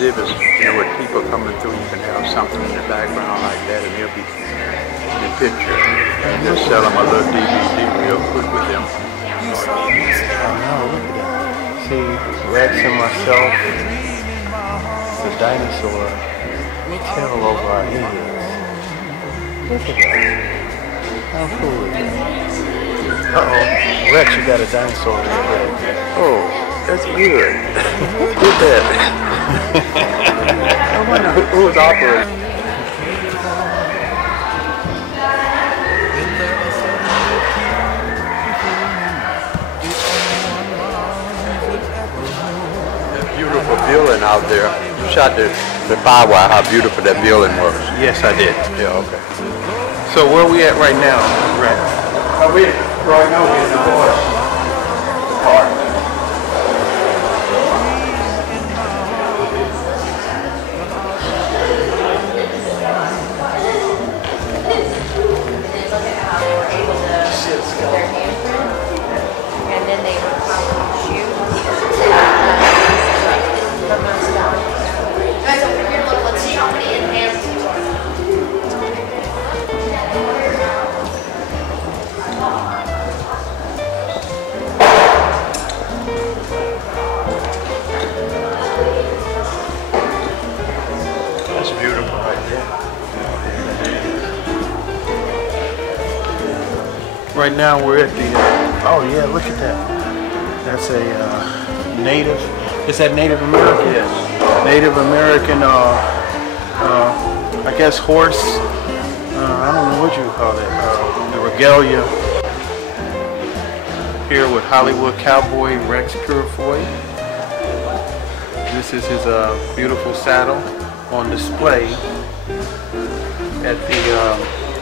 exhibits, with people coming through, you can have something in the background like that, and they'll be in the picture. And just sell them a little DVD real quick with them. Oh no, look at that. See, Rex and myself, the dinosaur, tail over our heads. Look at that. How cool is that? Uh-oh. Rex, you got a dinosaur in your head. Oh, that's good. Look at that. I wonder who was operating. That beautiful building out there. You shot the firewire, how beautiful that building was. Yes, I did. Yeah, okay. So where are we at right now, Rex? Right now we're in the horse park. And then they would probably shoot. Guys, over here, look, let's see how many enhanced you are. That's beautiful right there. Right now we're at the, oh yeah, look at that. That's a native, is that Native American? Yes. Native American, I guess horse, I don't know what you call it, the regalia. Here with Hollywood Cowboy Rex Purefoy. This is his beautiful saddle on display at the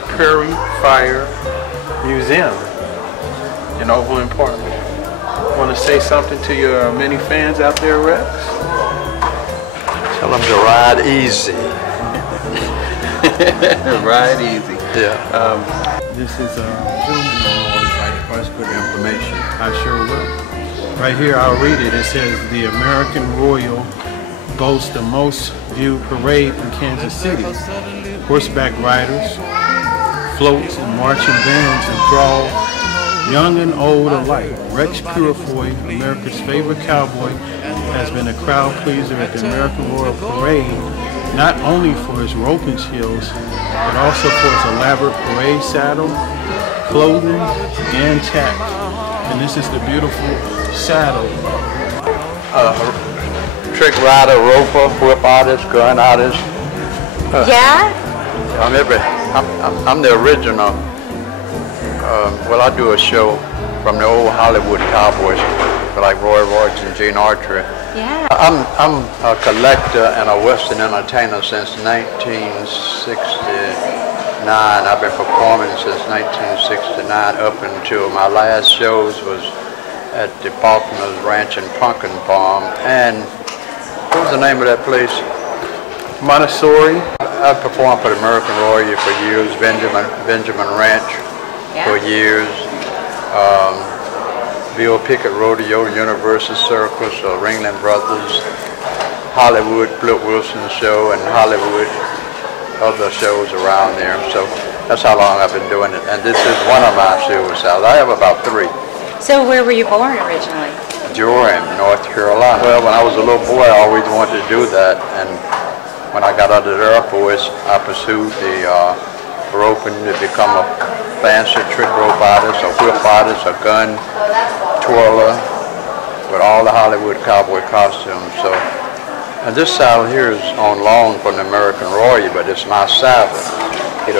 Prairie Fire Museum in Overland Park. Want to say something to your many fans out there, Rex? Tell them to ride easy. Ride easy. Yeah. This is That's good information. I sure will. Right here, I'll read it. It says the American Royal boasts the most viewed parade in Kansas City. Horseback riders, floats, and marching bands enthrall young and old alike. Rex Purefoy, America's favorite cowboy, has been a crowd pleaser at the American Royal Parade, not only for his roping skills, but also for his elaborate parade saddle, clothing, and tack. And this is the beautiful saddle. Trick rider, roper, whip artist, gun artist. Yeah? I'm the original. Well, I do a show from the old Hollywood Cowboys, like Roy Rogers and Gene Autry. Yeah. I'm a collector and a Western entertainer since 1969. I've been performing since 1969 up until my last shows was at the Faulkner's Ranch and Pumpkin Farm. And what was the name of that place? Montessori. I performed for the American Royal for years, Benjamin Ranch for years, Bill Pickett Rodeo, Universal Circus, Ringling Brothers, Hollywood, Flip Wilson Show, and Hollywood other shows around there. So that's how long I've been doing it. And this is one of my silver saddles. I have about 3. So where were you born originally? Durham, North Carolina. Well, when I was a little boy, I always wanted to do that. And when I got out of the Air Force, I pursued the roping to become a fancy trick rope artist, a whip artist, a gun twirler, with all the Hollywood cowboy costumes. So, and this saddle here is on loan from the American Royal, but it's my saddle.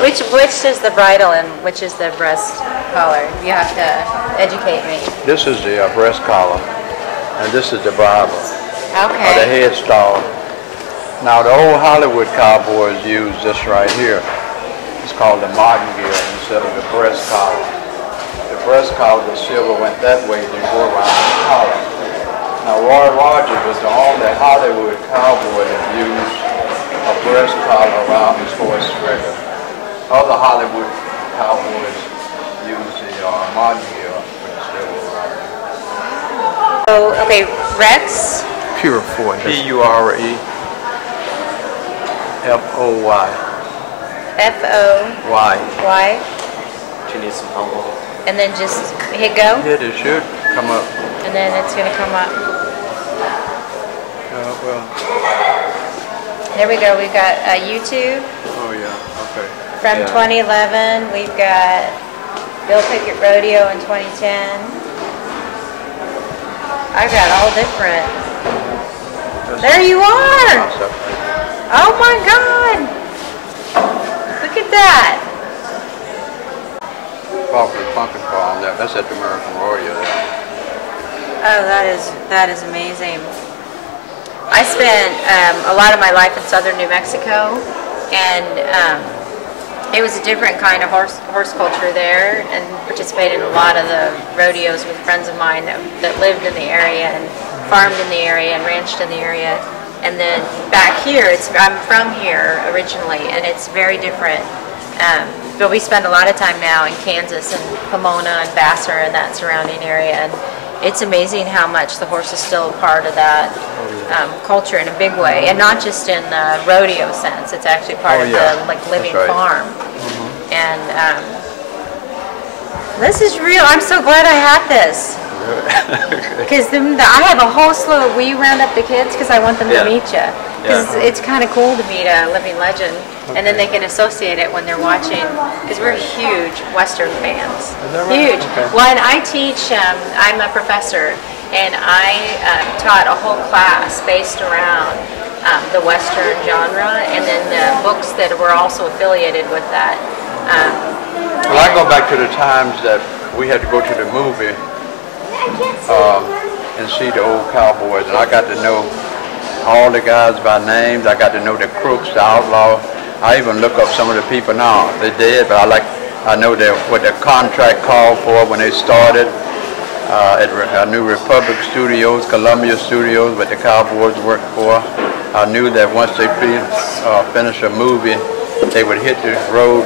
Which is the bridle and which is the breast collar? You have to educate me. This is the breast collar, and this is the bridle, or the Okay. headstall. Now the old Hollywood cowboys use this right here. It's called the martingale instead of the breast collar. The breast collar, the silver went that way, then go around the collar. Now Roy Rogers was the only Hollywood cowboy that used a breast collar around his horse trigger. Other Hollywood cowboys use the martingale with the silver around. So, okay, Rex. Purefoy. P-U-R-E. F-O-Y. F-O-Y. Y. Do you need some humble? And then just hit go? Yeah, it should come up. And then it's going to come up. Well. There we go. We've got YouTube. Oh, yeah. Okay. From 2011, we've got Bill Pickett Rodeo in 2010. I've got all different. There you are! Oh my God! Look at that! Probably pumpkin farm there. That's at the American Royal there. Oh, that is amazing. I spent a lot of my life in southern New Mexico, and it was a different kind of horse culture there, and participated in a lot of the rodeos with friends of mine that lived in the area and farmed in the area and ranched in the area. And then back here, I'm from here originally, and it's very different. But we spend a lot of time now in Kansas and Pomona and Vassar and that surrounding area, and it's amazing how much the horse is still a part of that culture in a big way, and not just in the rodeo sense. It's actually part of the living farm. And this is real. I'm so glad I had this. Because I have a whole slew. Will you round up the kids? Because I want them to meet you. Because it's kind of cool to meet a living legend. And then they can associate it when they're watching. Because we're huge Western fans. Huge. When I teach, I'm a professor. And I taught a whole class based around the Western genre. And then the books that were also affiliated with that. Well, I go back to the times that we had to go to the movie and see the old cowboys, and I got to know all the guys by names. I got to know the crooks, the outlaws. I even look up some of the people now. They're dead, but I know what the contract called for when they started. I knew Republic Studios, Columbia Studios, what the Cowboys worked for. I knew that once they finished a movie, they would hit the road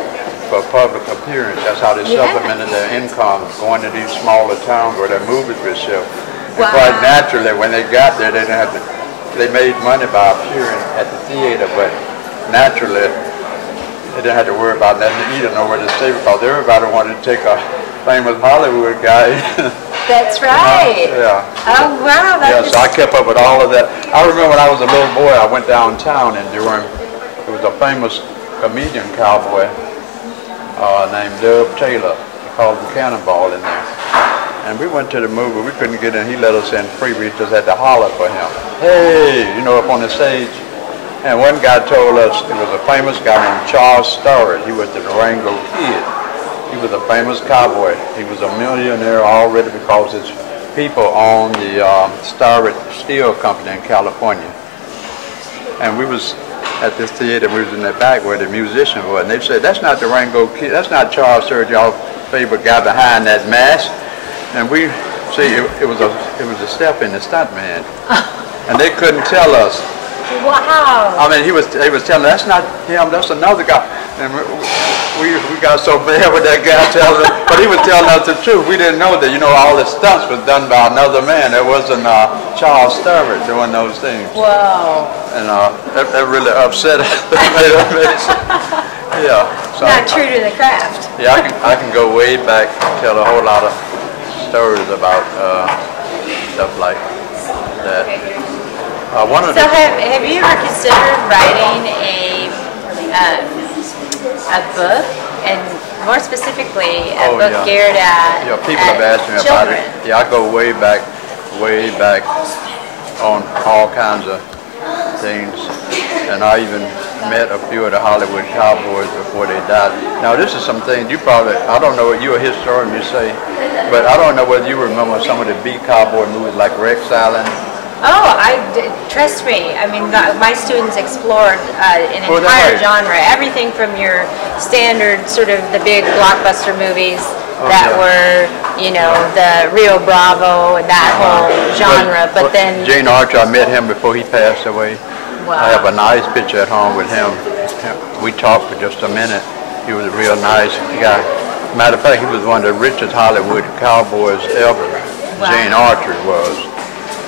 for public appearance. That's how they supplemented their income, going to these smaller towns where their movies were shown. And quite naturally, when they got there, they made money by appearing at the theater, but naturally, they didn't have to worry about nothing to eat or nowhere to stay, because everybody wanted to take a famous Hollywood guy. That's right. Oh, wow. So I kept up with all of that. I remember when I was a little boy, I went downtown, and there was a famous comedian cowboy named Dub Taylor. He called him Cannonball in there. And we went to the movie. We couldn't get in. He let us in free. We just had to holler for him. Hey, up on the stage. And one guy told us, it was a famous guy named Charles Starrett. He was the Durango Kid. He was a famous cowboy. He was a millionaire already because his people owned the Starrett Steel Company in California. And we was at this theater, we was in the back where the musician was, and they said, that's not Durango Kid, that's not Charles Starrett, y'all favorite guy behind that mask. And we see it was a step in the stuntman. And they couldn't tell us. Wow. I mean, they was telling us, that's not him, that's another guy. And we got so bad with that guy telling us, but he was telling us the truth. We didn't know that, all the stunts was done by another man. It wasn't Charles Starrett doing those things. Whoa. And that really upset us. Yeah. So not true to the craft. Yeah, I can go way back and tell a whole lot of stories about stuff like that. Have you ever considered writing a book, and more specifically, a book geared at people have asked me about it. Yeah, I go way back on all kinds of things, and I even met a few of the Hollywood cowboys before they died. Now, this is some things I don't know what you're a historian, you say, but I don't know whether you remember some of the B-cowboy movies like Rex Island. Oh, trust me. I mean, my students explored an entire genre, everything from your standard sort of the big blockbuster movies that were, the Rio Bravo and that whole genre. But then Gene Archer, I met him before he passed away. Wow. I have a nice picture at home with him. We talked for just a minute. He was a real nice guy. Matter of fact, he was one of the richest Hollywood cowboys ever. Wow. Gene Archer was.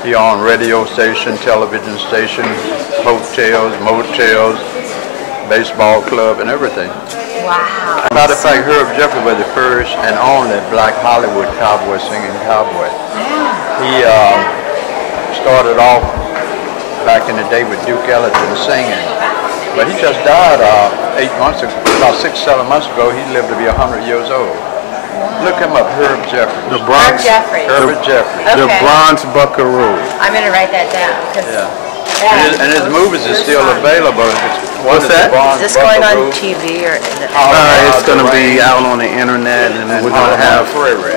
He owned radio station, television station, hotels, motels. baseball club and everything. Wow. Matter of fact, Herb Jeffrey was the first and only black Hollywood cowboy singing cowboy. He started off back in the day with Duke Ellington singing, but he just died 8 months ago, about 6, 7 months ago. He lived to be 100 years old. Look him up, Herb Jeffrey. The Bronx. Herb Jeffrey. Okay. The Bronx Buckaroo. I'm going to write that down. And his movies are still available. What's that? Is this going on TV or is it? It's going to be out on the internet, and we're going to have,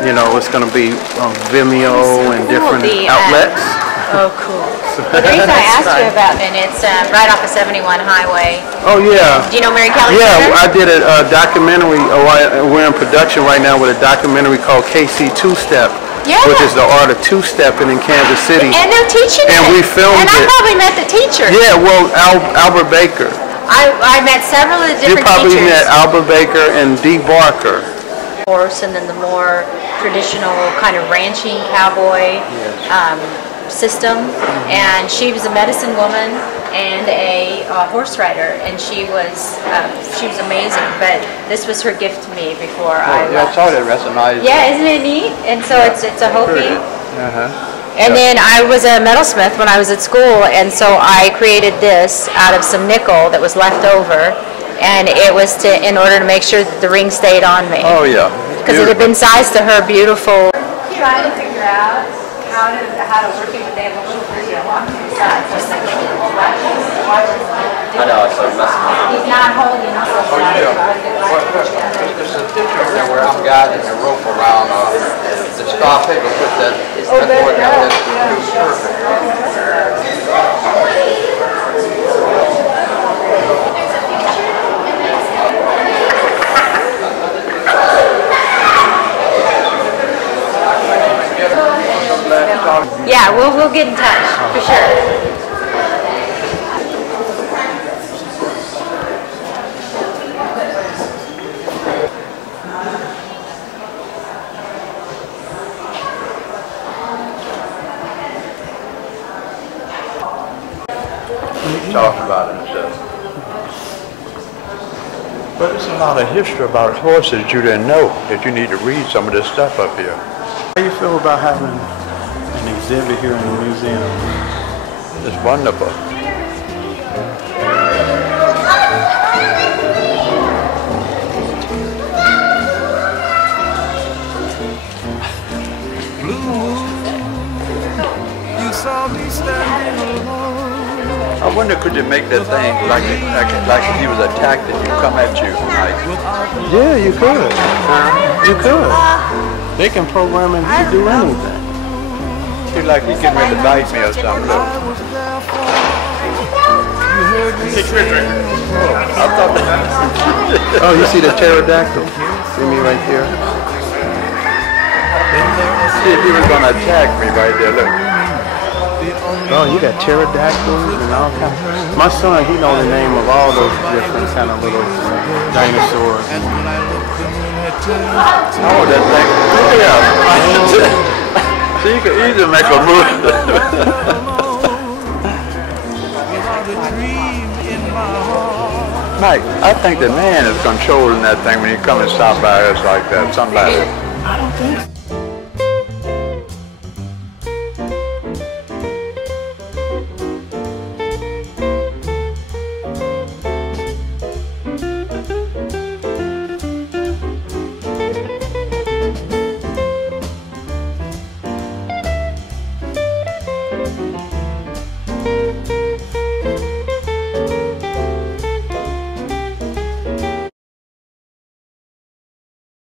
you know, it's going to be on Vimeo and different outlets. Oh, cool. Well, the reason I asked you about it, it's right off of 71 Highway. Oh, yeah. Do you know Mary Kelly? Yeah, I did a documentary. We're in production right now with a documentary called KC Two-Step, which is the art of two-stepping in Kansas City. And they're teaching it. And we filmed it. And I probably met the teacher. Yeah, well, Albert Baker. I met several of the different You probably teachers. met Albert Baker and Dee Barker. Horse, and then the more traditional kind of ranching cowboy system. And she was a medicine woman and a horse rider, and she was amazing. But this was her gift to me before I left. I saw that. That's nice. Yeah, isn't it neat? And so it's a Hopi. And then I was a metalsmith when I was at school, and so I created this out of some nickel that was left over, and it was in order to make sure that the ring stayed on me. Oh yeah. Because it had been sized to her beautiful. Trying to figure out how to work it, but they have a little video off to the side. So it's like, I know, I started messing with it. he's not holding up. Oh yeah. There's a picture there where I'm guiding the rope around the star paper. Put that. Yeah, we'll get in touch for sure. Talk about it and stuff. But there's a lot of history about horses you didn't know that you need to read some of this stuff up here. How do you feel about having an exhibit here in the museum? It's wonderful. You saw me standing alone. I wonder, could you make that thing like if he was attacking you, come at you, like? Yeah, you could. You could. They can program it to do anything. Feel like he getting ready to bite me or something. I thought that. Oh, you see the pterodactyl? See me right there? See if he was going to attack me right there, look. Oh, you got pterodactyls and all kinds. My son, he knows the name of all those different kind of little dinosaurs. Oh, that thing. Yeah. So you can easily make a move. Mike, I think the man is controlling that thing when you come and stop by us like that. Somebody. I don't think so.